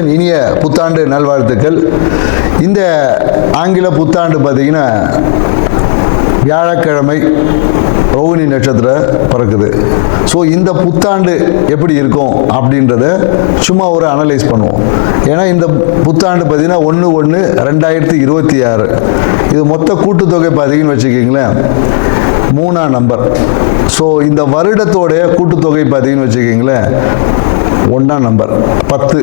முருகேசன் இனிய புத்தாண்டு நல்வாழ்த்துக்கள். இந்த ஆங்கில புத்தாண்டு பார்த்தீங்கன்னா வியாழக்கிழமை ரோகிணி நட்சத்திரம் பிறக்குது. ஸோ இந்த புத்தாண்டு எப்படி இருக்கும் அப்படின்றத சும்மா ஒரு அனலைஸ் பண்ணுவோம். ஏன்னா இந்த புத்தாண்டு பார்த்தீங்கன்னா 1/1/2026 இது மொத்த கூட்டுத்தொகை பார்த்தீங்கன்னு வச்சுக்கிங்களேன் 3ஆம் நம்பர். ஸோ இந்த வருடத்தோடைய கூட்டுத்தொகை பார்த்தீங்கன்னு வச்சுக்கிங்களேன் 1ஆம் நம்பர் 10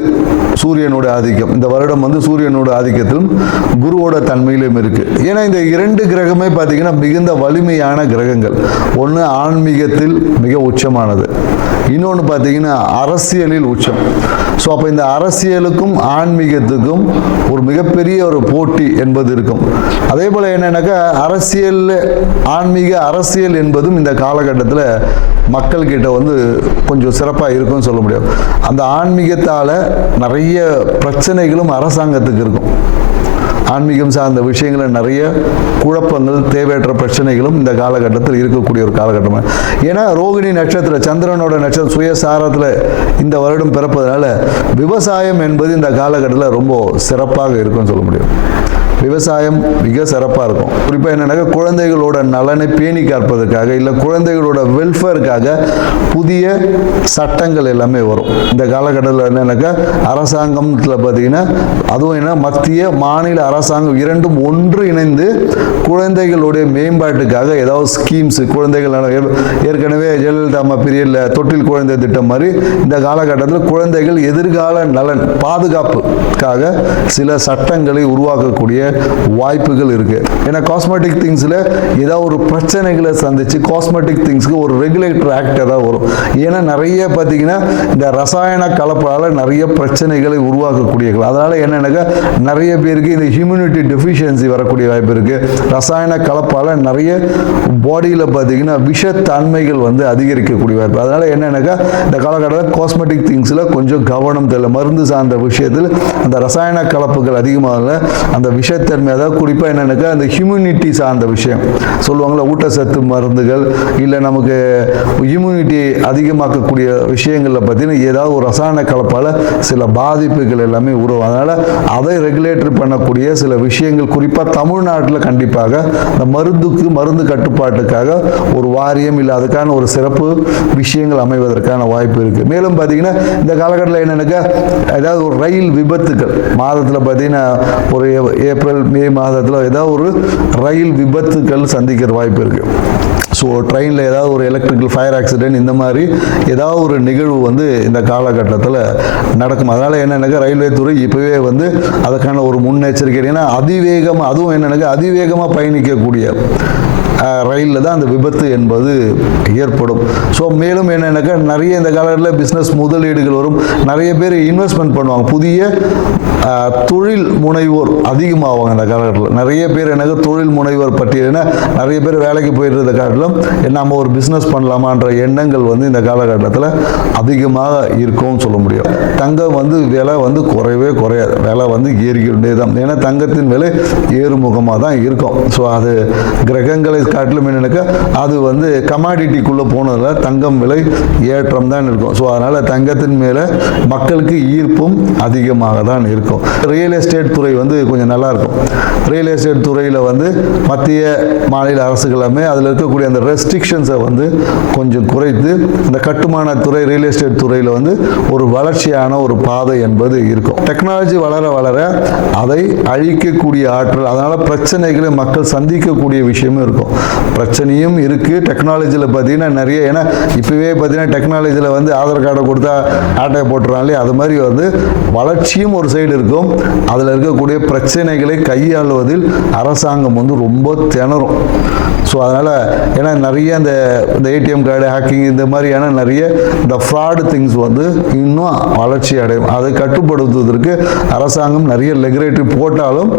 சூரியனோட ஆதிக்கம். இந்த வருடம் வந்து சூரியனோட ஆதிக்கத்திலும் குருவோட தன்மையிலும் இருக்கு. ஏன்னா இந்த 2 கிரகமே பார்த்தீங்கன்னா மிகுந்த வலிமையான கிரகங்கள். ஒன்று ஆன்மீகத்தில் மிக உச்சமானது, இன்னொன்று பார்த்தீங்கன்னா அரசியலில் உச்சம். ஸோ அப்போ இந்த அரசியலுக்கும் ஆன்மீகத்துக்கும் ஒரு மிகப்பெரிய ஒரு போட்டி என்பது இருக்கும். அதே போல் என்னன்னாக்கா அரசியல் ஆன்மீக அரசியல் என்பதும் இந்த காலகட்டத்தில் மக்கள்கிட்ட வந்து கொஞ்சம் சிறப்பாக இருக்கும்னு சொல்ல முடியும். அந்த ஆன்மீகத்தால் நிறைய பிரச்சனைகளும் அரசாங்கத்துக்கு இருக்கும். ஆன்மீகம் சார்ந்த விஷயங்களில் நிறைய குழப்பங்கள், தேவையற்ற பிரச்சனைகளும் இந்த காலகட்டத்தில் இருக்கக்கூடிய ஒரு காலகட்டம். ஏன்னா ரோகிணி நட்சத்திரம் சந்திரனோட நட்சத்திரம் சுயசாரத்தில் இந்த வருடம் பிறப்பதனால விவசாயம் என்பது இந்த காலகட்டத்தில் ரொம்ப சிறப்பாக இருக்கும்னு சொல்ல முடியும். விவசாயம் மிக சிறப்பாக இருக்கும். குறிப்பாக என்னன்னாக்கா குழந்தைகளோட நலனை பேணி காப்பதற்காக இல்லை குழந்தைகளோட வெல்ஃபேருக்காக புதிய சட்டங்கள் எல்லாமே வரும். இந்த காலகட்டத்தில் என்னன்னாக்கா அரசாங்கத்தில் பார்த்தீங்கன்னா அதுவும் என்ன மத்திய மாநில அரசாங்கம் இரண்டும் ஒன்று இணைந்து குழந்தைகளுடைய மேம்பாட்டுக்காக ஏதாவது ஸ்கீம்ஸ் குழந்தைகள் ஏற்கனவே ஜெயலலிதா அம்மா பீரியடில் தொட்டில் குழந்தை திட்டம் மாதிரி இந்த காலகட்டத்தில் குழந்தைகள் எதிர்கால நலன் பாதுகாப்புக்காக சில சட்டங்களை உருவாக்கக்கூடிய வாய்ப்புகள் இருக்கு. ஏன்னா காஸ்மெட்டிக் திங்ஸ்ல ஏதாவது ஒரு பிரச்சனைகளை சந்திச்சு காஸ்மெட்டிக் திங்ஸ்க்கு ஒரு ரெகுலேட்டர் ஆக்ட் ஏதாவது வரும். ஏன்னா நிறைய பார்த்தீங்கன்னா இந்த ரசாயன கலப்பால நிறைய பிரச்சனைகளை உருவாக்கக்கூடிய, அதனால என்னன்னாக்கா நிறைய பேருக்கு இந்த ஹியூமினிட்டி டெஃபிஷியன்சி வரக்கூடிய வாய்ப்பு இருக்கு. ரசாயன கலப்பால நிறைய பாடியில் பார்த்தீங்கன்னா விஷத்தன்மைகள் வந்து அதிகரிக்கக்கூடிய வாய்ப்பு. அதனால என்னன்னாக்கா இந்த காலகட்டத்தில் காஸ்மெட்டிக் திங்ஸ்ல கொஞ்சம் கவனம் தேவை. மருந்து சார்ந்த விஷயத்தில் அந்த ரசாயன கலப்புகள் அதிகமாக அந்த விஷத்தன்மை, அதாவது குறிப்பாக என்னன்னாக்கா அந்த ஹியூமினிட்டி சார்ந்த விஷயம் சொல்லுவாங்களா, ஊட்டச்சத்து மருந்துகள் இல்லை நமக்கு இம்யூனிட்டி அதிகமாக்கக்கூடிய விஷயங்களில் பார்த்தீங்கன்னா ஏதாவது ஒரு ரசாயன கலப்பால் சில பாதிப்புகள் எல்லாமே உருவாகும். அதனால் அதை ரெகுலேட்டர் பண்ணக்கூடிய சில விஷயங்கள் குறிப்பாக தமிழ்நாட்டில் கண்டிப்பாக இந்த மருந்து கட்டுப்பாட்டுக்காக ஒரு வாரியம் இல்லை அதுக்கான ஒரு சிறப்பு விஷயங்கள் அமைவதற்கான வாய்ப்பு இருக்குது. மேலும் பார்த்தீங்கன்னா இந்த காலகட்டத்தில் என்னன்னாக்கா ஏதாவது ஒரு ரயில் விபத்துகள் மாதத்தில் பார்த்தீங்கன்னா ஒரு ஏப்ரல் மே மாதத்தில் ஏதாவது ஒரு ரயில் விபத்துக்கள் சந்திக்கிற வாய்ப்பு இருக்குது. ஸோ ட்ரெயினில் ஏதாவது ஒரு எலக்ட்ரிக்கல் ஃபயர் ஆக்சிடென்ட் இந்த மாதிரி ஏதாவது ஒரு நிகழ்வு வந்து இந்த காலகட்டத்தில் நடக்கும். அதனால் என்னென்னாக்கா ரயில்வே துறை இப்போவே வந்து அதுக்கான ஒரு முன்னெச்சரிக்கை. ஏன்னா அதிவேகமாக அதுவும் என்னென்னாக்கா அதிவேகமாக பயணிக்கக்கூடிய ரயிலில் தான் அந்த விபத்து என்பது ஏற்படும். ஸோ மேலும் என்னென்னாக்கா நிறைய இந்த காலத்தில் பிஸ்னஸ் முதலீடுகள் வரும். நிறைய பேர் இன்வெஸ்ட்மெண்ட் பண்ணுவாங்க. புதிய தொழில் முனைவோர் அதிகமாகுவாங்க இந்த காலகட்டத்தில். நிறைய பேர் எனக்கு தொழில் முனைவோர் பட்டியல்னா நிறைய பேர் வேலைக்கு போயிட்டு இருந்த காலத்திலும் நம்ம ஒரு பிஸ்னஸ் பண்ணலாமான்ற எண்ணங்கள் வந்து இந்த காலகட்டத்தில் அதிகமாக இருக்கும்னு சொல்ல முடியும். தங்கம் வந்து விலை வந்து குறையவே குறையாது, விலை வந்து ஏறிக்கிட்டே தான். ஏன்னா தங்கத்தின் விலை ஏறுமுகமாக தான் இருக்கும். ஸோ அது கிரகங்களை காட்டிலும் என்னன்னாக்கா அது வந்து கமாடிட்டிக்குள்ளே போனதில் தங்கம் விலை ஏற்றம் தான் இருக்கும். ஸோ அதனால் தங்கத்தின் மேலே மக்களுக்கு ஈர்ப்பும் அதிகமாக தான் இருக்கும். ரியல் எஸ்டேட் துறை வந்து கொஞ்சம் நல்லா இருக்கும். ரியல் எஸ்டேட் துறையில் வந்து மத்திய மாநில அரசுகளுமே அதில் இருக்கக்கூடிய அந்த ரெஸ்ட்ரிக்ஷன்ஸை வந்து கொஞ்சம் குறைத்து இந்த கட்டுமான துறை ரியல் எஸ்டேட் துறையில் வந்து ஒரு வளர்ச்சியான ஒரு பாதை என்பது இருக்கும். டெக்னாலஜி வளர வளர அதை அழிக்கக்கூடிய ஆற்றல், அதனால் பிரச்சனைகளை மக்கள் சந்திக்கக்கூடிய விஷயமும் இருக்கும். பிரச்சனையும் இருக்குது டெக்னாலஜியில் பார்த்தீங்கன்னா நிறைய. ஏன்னா இப்போவே பார்த்தீங்கன்னா டெக்னாலஜியில் வந்து ஆதார் கார்டை கொடுத்தா ஆட்டையை போட்டுறாங்களே, அது மாதிரி வந்து வளர்ச்சியும் ஒரு சைடு இருக்கும். அதில் இருக்கக்கூடிய பிரச்சனைகளை கையாளுவதில் அரசாங்கம் வந்து ரொம்ப திணறும். ஸோ அதனால் ஏன்னா நிறைய இந்த ஏடிஎம் கார்டு ஹேக்கிங் இந்த மாதிரியான நிறைய இந்த ஃப்ராடு திங்ஸ் வந்து இன்னும் வளர்ச்சி அடையும். அதை கட்டுப்படுத்துவதற்கு அரசாங்கம் நிறைய ரெகுலேட்டரி போட்டாலும்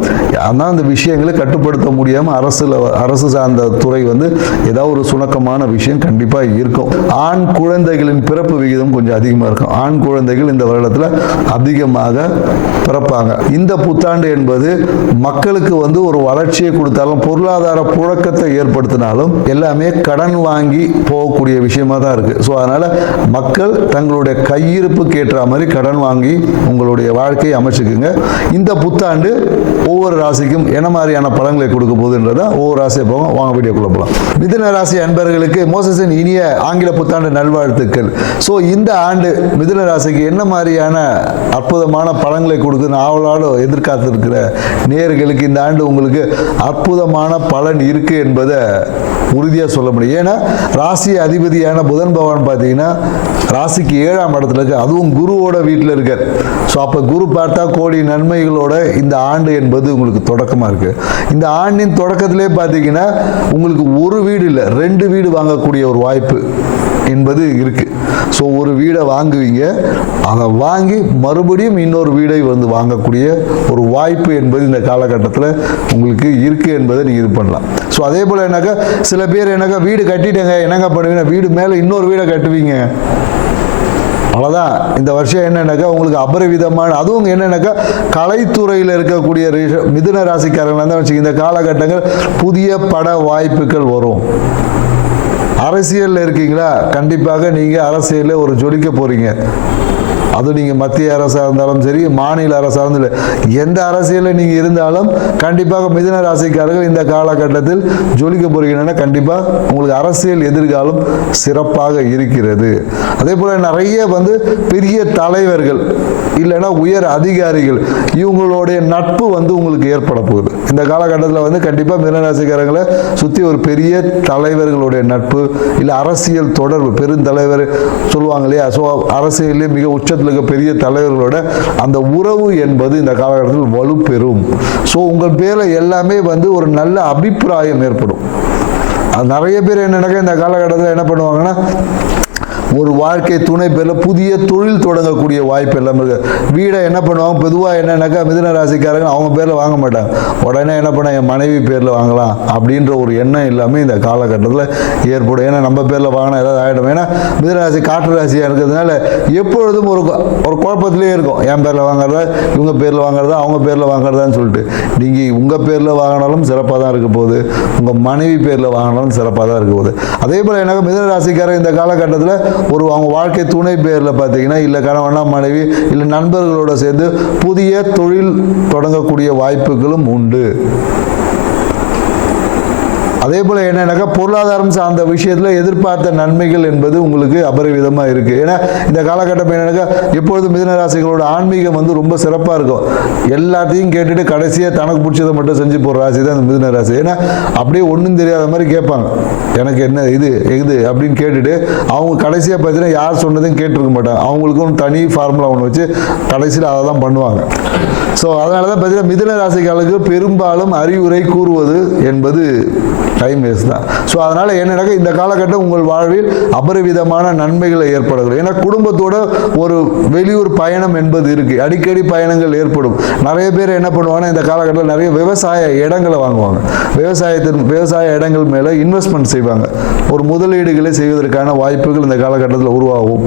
ஆனால் அந்த விஷயங்களை கட்டுப்படுத்த முடியாமல் அரசு சார்ந்த துறை வந்து ஏதாவது ஒரு சுணக்கமான விஷயம் கண்டிப்பாக இருக்கும். ஆண் குழந்தைகளின் பிறப்பு விகிதம் கொஞ்சம் அதிகமாக இருக்கும். ஆண் குழந்தைகள் இந்த வருடத்தில் அதிகமாக பிறப்பாங்க. இந்த புத்தாண்டு என்பது மக்களுக்கு வந்து ஒரு வளர்ச்சியை கொடுத்தாலும் பொருளாதார புழக்கத்தை ஏற்படுத்தினாலும் எல்லாமே கடன் வாங்கி போகக்கூடிய விஷயமா தான் இருக்கு. ஸோ அதனால மக்கள் தங்களுடைய கையிருப்புக்கு ஏற்ற மாதிரி கடன் வாங்கி உங்களுடைய வாழ்க்கையை அமைச்சுக்குங்க. இந்த புத்தாண்டு ஒவ்வொரு ராசிக்கும் என்ன மாதிரியான பலன்களை கொடுக்க போகுதுன்றத ஒவ்வொரு ராசியை போவோம். வாங்க வீடியோக்குள்ள போகலாம். மிதுன ராசி அன்பர்களுக்கு மோசஸின் இனிய ஆங்கில புத்தாண்டு நல்வாழ்த்துக்கள். ஸோ இந்த ஆண்டு மிதுன ராசிக்கு என்ன மாதிரியான அற்புதமான பலன்களை கொடுக்குன்னு ஆவலோடு எதிர்காத்திருக்கிற நேயர்களுக்கு இந்த ஆண்டு உங்களுக்கு அற்புதமான பலன் இருக்கு என்பதை உறுதியாக சொல்ல முடியும். ஏன்னா ராசி அதிபதியான புதன் பகவான் பார்த்தீங்கன்னா ராசிக்கு 7ஆம் இடத்துல இருக்கு, அதுவும் குருவோட வீட்டில் இருக்கார். ஸோ அப்போ குரு பார்த்தா கோடி நன்மைகளோட இந்த ஆண்டு என்பது உங்களுக்கு தொடக்கமாக இருக்கு. இந்த ஆண்டின் தொடக்கத்திலே பார்த்தீங்கன்னா உங்களுக்கு ஒரு வீடு இல்லை 2 வீடு வாங்கக்கூடிய ஒரு வாய்ப்பு என்பது இருக்கு. ஸோ ஒரு வீடை வாங்குவீங்க, அதை வாங்கி மறுபடியும் இன்னொரு வீடை வந்து வாங்கக்கூடிய ஒரு வாய்ப்பு என்பது இந்த காலகட்டத்தில் உங்களுக்கு இருக்கு என்பதை நீங்கள் இது பண்ணலாம். ஸோ அதே போல் என்னக்கா சில பேர் என்னக்கா வீடு கட்டிட்டேங்க என்னங்க பண்ணுவீங்க, வீடு மேலே இன்னொரு வீடை கட்டுவீங்க. அவ்வளோதான். இந்த வருஷம் என்னன்னாக்கா உங்களுக்கு அபரிவிதமான, அதுவும் என்னன்னாக்கா கலைத்துறையில் இருக்கக்கூடிய மிதுன ராசிக்காரங்களாக தான் வச்சுக்க இந்த காலகட்டங்கள் புதிய பட வாய்ப்புகள் வரும். அரசியலில் இருக்கீங்களா, கண்டிப்பாக நீங்கள் அரசியலில் ஒரு ஜொலிக்க போகிறீங்க. அது நீங்கள் மத்திய அரசாக இருந்தாலும் சரி, மாநில அரசாக இருந்தாலும், எந்த அரசியலில் நீங்கள் இருந்தாலும் கண்டிப்பாக மிதுன ராசிக்காரர்கள் இந்த காலகட்டத்தில் ஜொலிக்க போகிறீங்கன்னா கண்டிப்பாக உங்களுக்கு அரசியல் எதிர்காலம் சிறப்பாக இருக்கிறது. அதே போல் நிறைய வந்து பெரிய தலைவர்கள் இல்லைன்னா உயர் அதிகாரிகள் இவங்களுடைய நட்பு வந்து உங்களுக்கு ஏற்பட போகுது. இந்த காலகட்டத்தில் வந்து கண்டிப்பாக மிதுன ராசிக்காரங்களை சுற்றி ஒரு பெரிய தலைவர்களுடைய நட்பு இல்லை அரசியல் தொடர்பு, பெருந்தலைவர் சொல்லுவாங்க இல்லையா, ஸோ அரசியலே மிக உச்சத்தில் பெரிய தலைவர்களோட அந்த உறவு என்பது இந்த காலகட்டத்தில் வலுப்பெறும். ஸோ உங்கள் பேரில் எல்லாமே வந்து ஒரு நல்ல அபிப்பிராயம் ஏற்படும். அது நிறைய பேர் என்னன்னாக்கா இந்த காலகட்டத்தில் என்ன பண்ணுவாங்கன்னா ஒரு வாழ்க்கை துணை பேரில் புதிய தொழில் தொடங்கக்கூடிய வாய்ப்பு எல்லாமே இருக்கு. வீடை என்ன பண்ணுவாங்க பொதுவாக என்னன்னாக்கா மிதுன ராசிக்காரங்க அவங்க பேரில் வாங்க மாட்டாங்க, உடனே என்ன பண்ண என் மனைவி பேரில் வாங்கலாம் அப்படின்ற ஒரு எண்ணம் எல்லாமே இந்த காலகட்டத்தில் ஏற்படும். ஏன்னா நம்ம பேரில் வாங்கினா ஏதாவது ஆகிடும். ஏன்னா மிதுன ராசி காற்று ராசியாக இருக்கிறதுனால எப்பொழுதும் ஒரு குழப்பத்திலே இருக்கும். என் பேரில் வாங்குறதா இவங்க பேரில் வாங்குறதா அவங்க பேரில் வாங்குறதான்னு சொல்லிட்டு. நீங்கள் உங்கள் பேரில் வாங்கினாலும் சிறப்பாக தான் இருக்க போகுது, உங்கள் மனைவி பேரில் வாங்கினாலும் சிறப்பாக தான் இருக்க போகுது. அதே போல் எனக்கு மிதுன ராசிக்காரர் இந்த காலகட்டத்தில் அவங்க வாழ்க்கை துணை பேரில் பார்த்தீங்கன்னா இல்லை கணவனா மனைவி இல்லை நண்பர்களோட சேர்ந்து புதிய தொழில் தொடங்கக்கூடிய வாய்ப்புகளும் உண்டு. அதே போல் என்னன்னாக்கா பொருளாதாரம் சார்ந்த விஷயத்தில் எதிர்பார்த்த நன்மைகள் என்பது உங்களுக்கு அபரிவிதமாக இருக்குது. ஏன்னா இந்த காலகட்டம் என்னன்னாக்கா எப்பொழுதும் மிதுன ராசிகளோட ஆன்மீகம் வந்து ரொம்ப சிறப்பாக இருக்கும். எல்லாத்தையும் கேட்டுட்டு கடைசியாக தனக்கு பிடிச்சதை மட்டும் செஞ்சு போகிற ராசி தான் இந்த மிதுன ராசி. ஏன்னா அப்படியே ஒன்றும் தெரியாத மாதிரி கேட்பாங்க, எனக்கு என்ன இது அப்படின்னு கேட்டுட்டு அவங்க கடைசியாக பார்த்தீங்கன்னா யார் சொன்னதையும் கேட்டிருக்க மாட்டாங்க. அவங்களுக்கும் தனி ஃபார்முலா ஒன்று வச்சு கடைசியில் அதை தான் பண்ணுவாங்க. ஸோ அதனால தான் பார்த்தீங்கன்னா மிதுன ராசிகளுக்கு பெரும்பாலும் அறிவுரை கூறுவது என்பது டைம் வேஸ்ட் தான். ஸோ அதனால் என்னன்னாக்கா இந்த காலகட்டம் உங்கள் வாழ்வில் அபரிவிதமான நன்மைகளை ஏற்படுகிறது. ஏன்னா குடும்பத்தோட ஒரு வெளியூர் பயணம் என்பது இருக்குது, அடிக்கடி பயணங்கள் ஏற்படும். நிறைய பேர் என்ன பண்ணுவாங்கன்னா இந்த காலகட்டத்தில் நிறைய விவசாய இடங்களை வாங்குவாங்க, விவசாய இடங்கள் மேலே இன்வெஸ்ட்மெண்ட் செய்வாங்க. ஒரு முதலீடுகளை செய்வதற்கான வாய்ப்புகள் இந்த காலகட்டத்தில் உருவாகும்.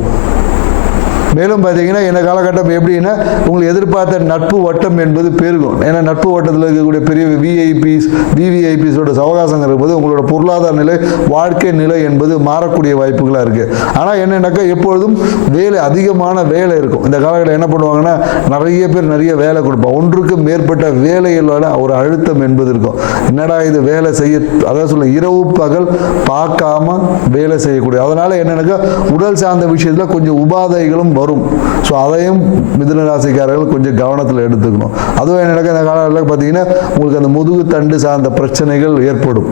மேலும் பார்த்தீங்கன்னா இந்த காலகட்டம் எப்படின்னா உங்களுக்கு எதிர்பார்த்த நட்பு வட்டம் என்பது பெருகும். ஏன்னா நட்பு வட்டத்தில் இருக்கக்கூடிய பெரிய விவிஐபிஸோட சவகாசம் இருக்கும்போது உங்களோட பொருளாதார நிலை வாழ்க்கை நிலை என்பது மாறக்கூடிய வாய்ப்புகளாக இருக்குது. ஆனால் என்னென்னாக்கா எப்பொழுதும் அதிகமான வேலை இருக்கும். இந்த காலகட்டம் என்ன பண்ணுவாங்கன்னா நிறைய பேர் நிறைய வேலை கொடுப்பாங்க, ஒன்றுக்கு மேற்பட்ட வேலைகளோட ஒரு அழுத்தம் என்பது இருக்கும். என்னடா இது வேலை செய்ய, அதான் சொல்ல இரவு பகல் பார்க்காம வேலை செய்யக்கூடிய, அதனால என்னென்னாக்கா உடல் சார்ந்த விஷயத்தில் கொஞ்சம் உபாதைகளும் வரும். ஸோ அதையும் மிதுன ராசிக்காரர்கள் கொஞ்சம் கவனத்தில் எடுத்துக்கணும். அதுவும் என்ன நடக்க இந்த காலத்தில் பார்த்தீங்கன்னா உங்களுக்கு அந்த முதுகு தண்டு சார்ந்த பிரச்சனைகள் ஏற்படும்.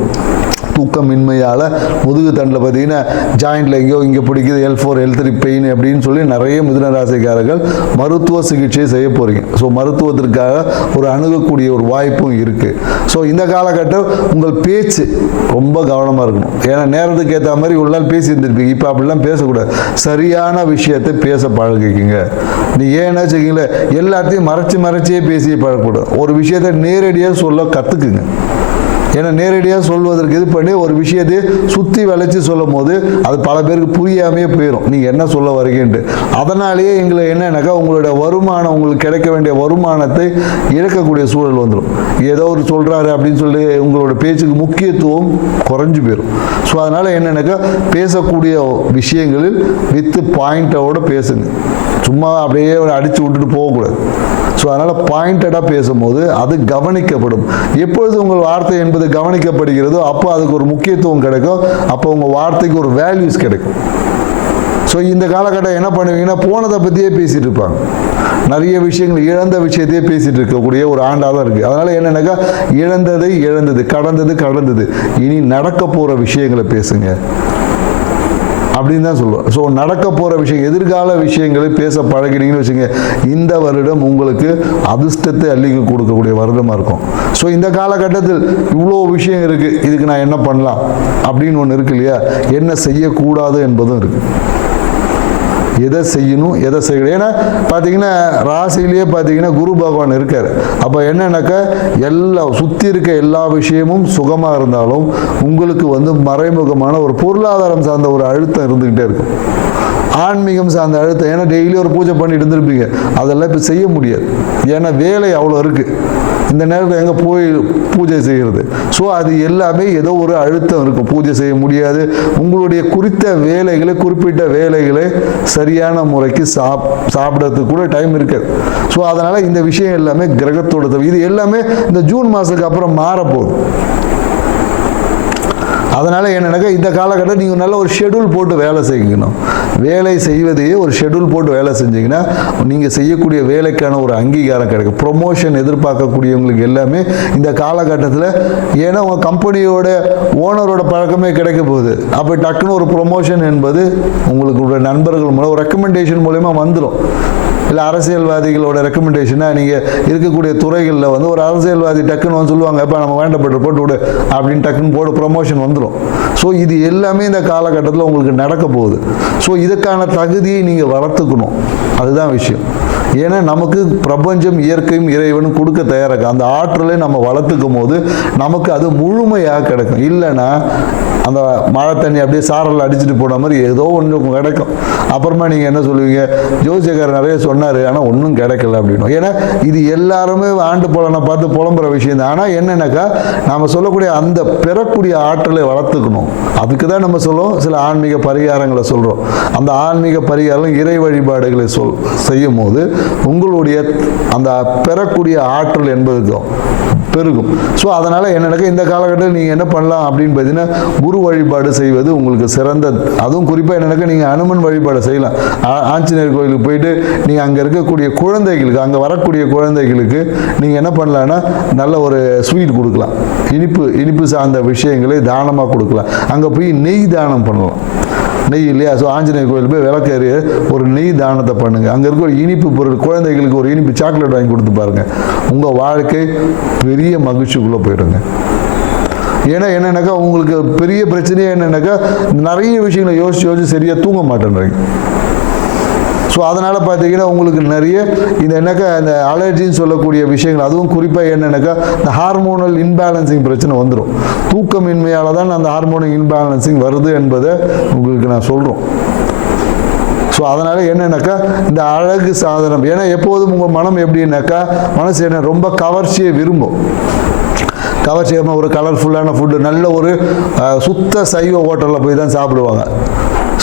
தூக்கமின்மையால் முதுகு தண்டில் பார்த்தீங்கன்னா ஜாயிண்டில் எங்கேயோ இங்கே பிடிக்குது, L4 L3 பெயின் அப்படின்னு சொல்லி நிறைய மிதுன ராசிக்காரர்கள் மருத்துவ சிகிச்சை செய்ய போகிறீங்க. ஸோ மருத்துவத்திற்காக ஒரு அணுகக்கூடிய ஒரு வாய்ப்பும் இருக்குது. ஸோ இந்த காலகட்டம் உங்கள் பேச்சு ரொம்ப கவனமாக இருக்கணும். ஏன்னா நேரத்துக்கு ஏற்ற மாதிரி ஒரு நாள் பேசி இருந்திருப்பீங்க, இப்போ அப்படிலாம் பேசக்கூடாது. சரியான விஷயத்தை பேச பழகிக்கிங்க. நீ ஏன்னா வச்சுக்கீங்களே எல்லாத்தையும் மறைச்சியே பேசி பழகக்கூடாது. ஒரு விஷயத்தை நேரடியாக சொல்ல கற்றுக்குங்க. ஏன்னா நேரடியாக சொல்வதற்கு இது பண்ணி ஒரு விஷயத்தை சுற்றி வளைச்சி சொல்லும் போது அது பல பேருக்கு புரியாமையே போயிடும் நீங்கள் என்ன சொல்ல வரீங்கன்ட்டு. அதனாலேயே எங்களை என்னன்னாக்கா உங்களுடைய வருமானம், உங்களுக்கு கிடைக்க வேண்டிய வருமானத்தை இழக்கக்கூடிய சூழல் வந்துடும். ஏதோ ஒரு சொல்கிறாரு அப்படின்னு சொல்லி உங்களோட பேச்சுக்கு முக்கியத்துவம் குறைஞ்சு போயிடும். ஸோ அதனால் என்னன்னாக்கா பேசக்கூடிய விஷயங்களில் வித்து பாயிண்டோடு பேசுங்க, சும்மா அப்படியே அடித்து விட்டுட்டு போகக்கூடாது. ஸோ அதனால் பாயிண்டடாக பேசும்போது அது கவனிக்கப்படும். எப்பொழுது உங்கள் வார்த்தை என்பது கவனிக்கப்படுகிறதோ அப்போ அதுக்கு ஒரு முக்கியத்துவம் கிடைக்கும், அப்போ உங்கள் வார்த்தைக்கு ஒரு வேல்யூஸ் கிடைக்கும். ஸோ இந்த காலகட்டம் என்ன பண்ணுவீங்கன்னா போனதை பற்றியே பேசிகிட்டு இருப்பாங்க, நிறைய விஷயங்கள் இழந்த விஷயத்தையே பேசிகிட்டு இருக்கக்கூடிய ஒரு ஆண்டாக தான் இருக்குது. அதனால் என்னென்னாக்கா இழந்ததை இழந்தது, கடந்தது கடந்தது, இனி நடக்க போகிற விஷயங்களை பேசுங்க அப்படின்னு தான் சொல்லுவோம். ஸோ நடக்க போகிற விஷயம், எதிர்கால விஷயங்களை பேச பழகினீங்கன்னு வச்சுங்க, இந்த வருடம் உங்களுக்கு அதிர்ஷ்டத்தை அள்ளிக்கு கொடுக்கக்கூடிய வருடமாக இருக்கும். ஸோ இந்த காலகட்டத்தில் இவ்வளோ விஷயம் இருக்குது, இதுக்கு நான் என்ன பண்ணலாம் அப்படின்னு ஒன்று இருக்கு இல்லையா, என்ன செய்யக்கூடாது என்பதும் இருக்குது. எதை செய்யணும் எதை செய்யணும். ஏன்னா பார்த்தீங்கன்னா ராசியிலேயே பார்த்தீங்கன்னா குரு பகவான் இருக்கார். அப்போ என்னன்னாக்கா எல்லா சுற்றி இருக்க எல்லா விஷயமும் சுகமாக இருந்தாலும் உங்களுக்கு மறைமுகமான ஒரு பொருளாதாரம் சார்ந்த ஒரு அழுத்தம் இருந்துக்கிட்டே இருக்கும், ஆன்மீகம் சார்ந்த அழுத்தம். ஏன்னா டெய்லி ஒரு பூஜை பண்ணிட்டு இருந்திருப்பீங்க, அதெல்லாம் இப்போ செய்ய முடியாது. ஏன்னா வேலை அவ்வளோ இருக்குது, இந்த நேரத்தில் எங்கே போய் பூஜை செய்கிறது. ஸோ அது எல்லாமே ஏதோ ஒரு அழுத்தம் இருக்கும், பூஜை செய்ய முடியாது. உங்களுடைய குறித்த வேலைகளை, குறிப்பிட்ட வேலைகளை சரியான முறைக்கு சாப்பிட்றதுக்கு கூட டைம் இருக்காது. ஸோ அதனால் இந்த விஷயம் எல்லாமே கிரகத்தோட இது எல்லாமே இந்த ஜூன் மாதத்துக்கு அப்புறம் மாறப்போகுது. அதனால் என்னன்னாக்கா இந்த காலகட்டம் நீங்கள் நல்ல ஒரு ஷெடியூல் போட்டு வேலை செய்யணும். வேலை செய்வதையே ஒரு ஷெடியூல் போட்டு வேலை செஞ்சீங்கன்னா நீங்கள் செய்யக்கூடிய வேலைக்கான ஒரு அங்கீகாரம் கிடைக்கும். ப்ரொமோஷன் எதிர்பார்க்கக்கூடியவங்களுக்கு எல்லாமே இந்த காலகட்டத்தில், ஏன்னா உங்கள் கம்பெனியோட ஓனரோட பழக்கமே கிடைக்க போகுது. அப்போ டக்குன்னு ஒரு ப்ரொமோஷன் என்பது உங்களுக்கு நண்பர்கள் மூலம் ஒரு ரெக்கமெண்டேஷன் மூலமா வந்துடும். இல்லை அரசியல்வாதிகளோட ரெக்கமெண்டேஷனாக நீங்கள் இருக்கக்கூடிய துறைகளில் ஒரு அரசியல்வாதி டக்குன்னு சொல்லுவாங்க, இப்போ நம்ம வேண்டப்பட்ட போட்டு விடு அப்படின்னு டக்குன்னு போட்டு ப்ரொமோஷன் வந்துடும். ஸோ இது எல்லாமே இந்த காலகட்டத்தில் உங்களுக்கு நடக்க போகுது. ஸோ இதுக்கான தகுதியை நீங்கள் வளர்த்துக்கணும், அதுதான் விஷயம். ஏன்னா நமக்கு பிரபஞ்சம், இயற்கையும் இறைவனும் கொடுக்க தயாராக, அந்த ஆற்றலை நம்ம வளர்த்துக்கும் போது நமக்கு அது முழுமையாக கிடைக்கும். இல்லைன்னா அந்த மழை தண்ணி அப்படியே சாரல் அடிச்சுட்டு போன மாதிரி ஏதோ ஒன்று கிடைக்கும். அப்புறமா நீங்கள் என்ன சொல்லுவீங்க, ஜோசியக்காரர் நிறைய சொன்னார் ஆனால் ஒன்றும் கிடைக்கல அப்படின்னு. ஏன்னா இது எல்லாருமே ஆண்டு பலனை பார்த்து புலம்புற விஷயம் தான். ஆனால் என்னன்னாக்கா நாம் சொல்லக்கூடிய அந்த பெறக்கூடிய ஆற்றலை வளர்த்துக்கணும். அதுக்கு தான் நம்ம சொல்லுவோம், சில ஆன்மீக பரிகாரங்களை சொல்கிறோம். அந்த ஆன்மீக பரிகாரம், இறை வழிபாடுகளை செய்யும் போது உங்களுடைய அந்த பெறக்கூடிய ஆற்றல் என்பதுக்கும் பெருகும். ஸோ அதனால் என்னன்னாக்கா இந்த காலகட்டத்தில் நீங்கள் என்ன பண்ணலாம் அப்படின்னு பார்த்தீங்கன்னா குரு வழிபாடு செய்வது உங்களுக்கு சிறந்த. அதுவும் குறிப்பாக என்னன்னாக்கா நீங்கள் அனுமன் வழிபாடு செய்யலாம். ஆஞ்சநேயர் கோயிலுக்கு போயிட்டு நீங்கள் அங்கே இருக்கக்கூடிய குழந்தைகளுக்கு, அங்கே வரக்கூடிய குழந்தைகளுக்கு நீங்கள் என்ன பண்ணலான்னா நல்ல ஒரு ஸ்வீட் கொடுக்கலாம், இனிப்பு சார்ந்த விஷயங்களை தானமாக கொடுக்கலாம். அங்கே போய் நெய் தானம் பண்ணலாம், நெய் இல்லையா. ஸோ ஆஞ்சநேயர் கோயில் போய் விளக்கேறி ஒரு நெய் தானத்தை பண்ணுங்கள். அங்கே இருக்க ஒரு இனிப்பு பொருள், குழந்தைகளுக்கு ஒரு இனிப்பு சாக்லேட் வாங்கி கொடுத்து பாருங்கள், உங்கள் வாழ்க்கை பெரிய மகிழ்ச்சிக்குள்ளே போயிடுங்க. ஏன்னா என்னன்னாக்கா உங்களுக்கு பெரிய பிரச்சனையே என்னன்னாக்கா நிறைய விஷயங்களை யோசிச்சு சரியாக தூங்க மாட்டேன்றீங்க. ஸோ அதனால் பார்த்தீங்கன்னா உங்களுக்கு நிறைய இந்த என்னக்கா இந்த அலர்ஜின்னு சொல்லக்கூடிய விஷயங்கள், அதுவும் குறிப்பாக என்னன்னாக்கா இந்த ஹார்மோனல் இன்பேலன்சிங் பிரச்சனை வந்துடும். தூக்கமின்மையால் தான் அந்த ஹார்மோனல் இன்பேலன்சிங் வருது என்பதை உங்களுக்கு நான் சொல்கிறோம். ஸோ அதனால் என்னன்னாக்கா இந்த அழகு சாதனம், ஏன்னா எப்போதும் உங்கள் மனம் எப்படின்னாக்கா மனசு என்ன ரொம்ப கவர்ச்சியை விரும்பும். கவர்ச்சியமாக ஒரு கலர்ஃபுல்லான ஃபுட்டு, நல்ல ஒரு சுத்த சைவ ஹோட்டலில் போய் தான் சாப்பிடுவாங்க.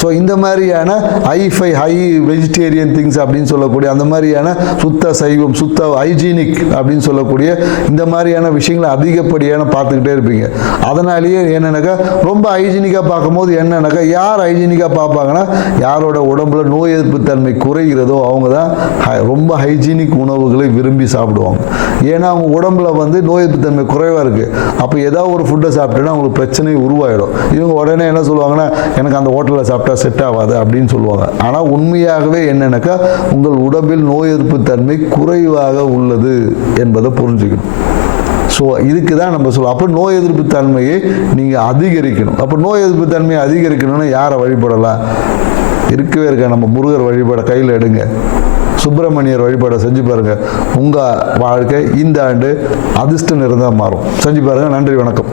ஸோ இந்த மாதிரியான ஹை வெஜிடேரியன் திங்ஸ் அப்படின்னு சொல்லக்கூடிய அந்த மாதிரியான சுத்த சைவம், சுத்த ஹைஜீனிக் அப்படின்னு சொல்லக்கூடிய இந்த மாதிரியான விஷயங்களை அதிகப்படியான பார்த்துக்கிட்டே இருப்பீங்க. அதனாலேயே என்னன்னாக்கா ரொம்ப ஹைஜீனிக்காக பார்க்கும்போது என்னன்னாக்கா யார் ஹைஜீனிக்காக பார்ப்பாங்கன்னா யாரோட உடம்புல நோய் எதிர்ப்பு தன்மை குறைகிறதோ அவங்க தான் ரொம்ப ஹைஜீனிக் உணவுகளை விரும்பி சாப்பிடுவாங்க. ஏன்னா அவங்க உடம்புல நோய் எதிர்ப்பு தன்மை குறைவாக இருக்குது. அப்போ ஏதாவது ஒரு ஃபுட்டை சாப்பிட்டேன்னா அவங்களுக்கு பிரச்சனை உருவாயிடும். இவங்க உடனே என்ன சொல்லுவாங்கன்னா எனக்கு அந்த ஹோட்டலில் சாப்பிட்டா செட் ஆகாது அப்படின்னு சொல்லுவாங்க. ஆனால் உண்மையாகவே என்னன்னாக்கா உங்கள் உடம்பில் நோய் எதிர்ப்பு தன்மை குறைவாக உள்ளது என்பதை புரிஞ்சுக்கணும். ஸோ இதுக்கு தான் நம்ம சொல்லுவோம். அப்போ நோய் எதிர்ப்பு தன்மையை நீங்கள் அதிகரிக்கணும். அப்போ நோய் எதிர்ப்பு தன்மையை அதிகரிக்கணும்னு யாரை வழிபடலாம்? இருக்கவே இருக்க நம்ம முருகர் வழிபாட கையில் எடுங்க. ஸோ சுப்பிரமணியர் வழிபாடை செஞ்சு பாருங்கள். உங்கள் வாழ்க்கை இந்த ஆண்டு அதிர்ஷ்ட நிறந்தாக மாறும். செஞ்சு பாருங்கள். நன்றி, வணக்கம்.